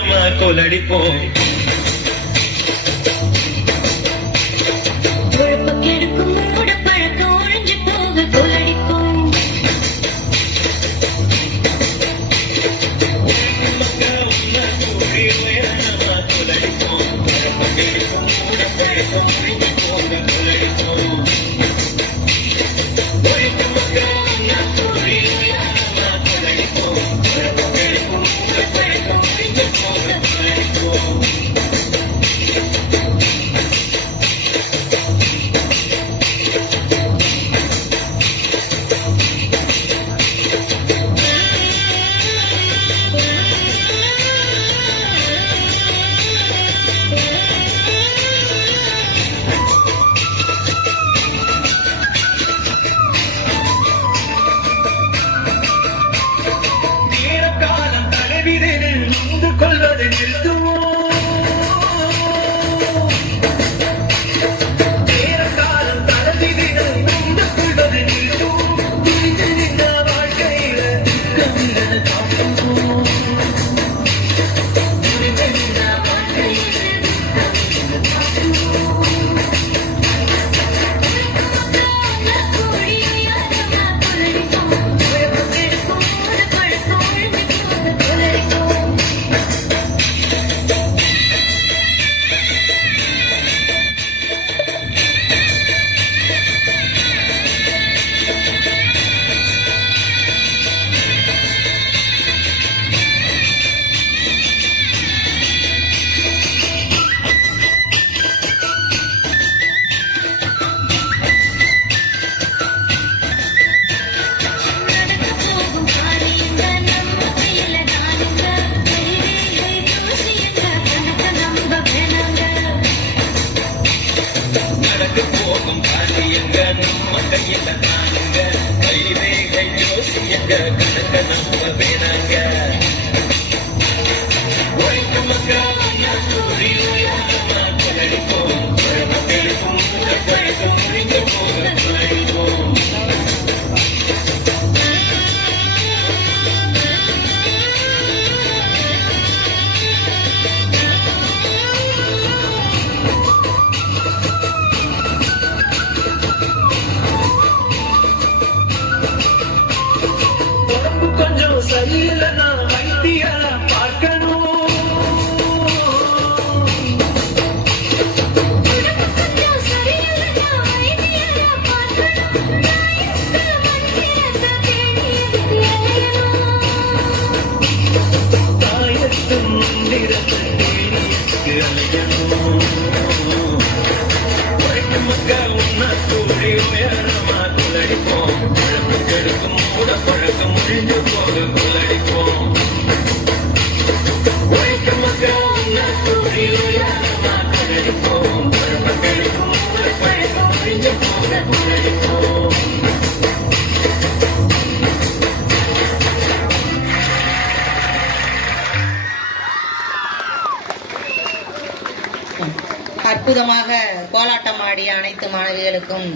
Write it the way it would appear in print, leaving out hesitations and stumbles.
கோலடிப்போம் கெடுக்கும் மூட பழக்கம் ஒழிஞ்சு போக கோலடிப்போம் கொள்வதை நிறுத்துவோம் நேர காலம் தளவிதிகள் நொந்து கொள்வதை நிறுத்துவோம் இந்த வாழ்க்கையில காட்டுவோம் போகும் காரியங்க நம்ம கையில தானுங்க கைரேகை யோசியங்க கணக்க நம்ப வேணாங்க உழைக்கு மக்கள் கொலடிப்போம் மக்களுக்கும் பழக்கம் முடிந்து போக கொலடிப்போம் கொஞ்சம் சரியில்லைன்னா வைத்தியரை பார்க்கணும் தாயத்தும் மந்திரத்தை அலையணும் மக்கள் உன்ன கூடி உயரமா கொலடிப்போம் கெடுக்கும் மூட பழக்கம் முடிஞ்சு போக கொலடிப்போம் உழைக்க மக்கள் உன்ன கூடி உயரமா கொலடிப்போம் கெடுக்கும் மூட பழக்கம் முடிஞ்சு போக கொலடிப்போம் அற்புதமாக கோலாட்டம் ஆடிய அனைத்து மாணவிகளுக்கும்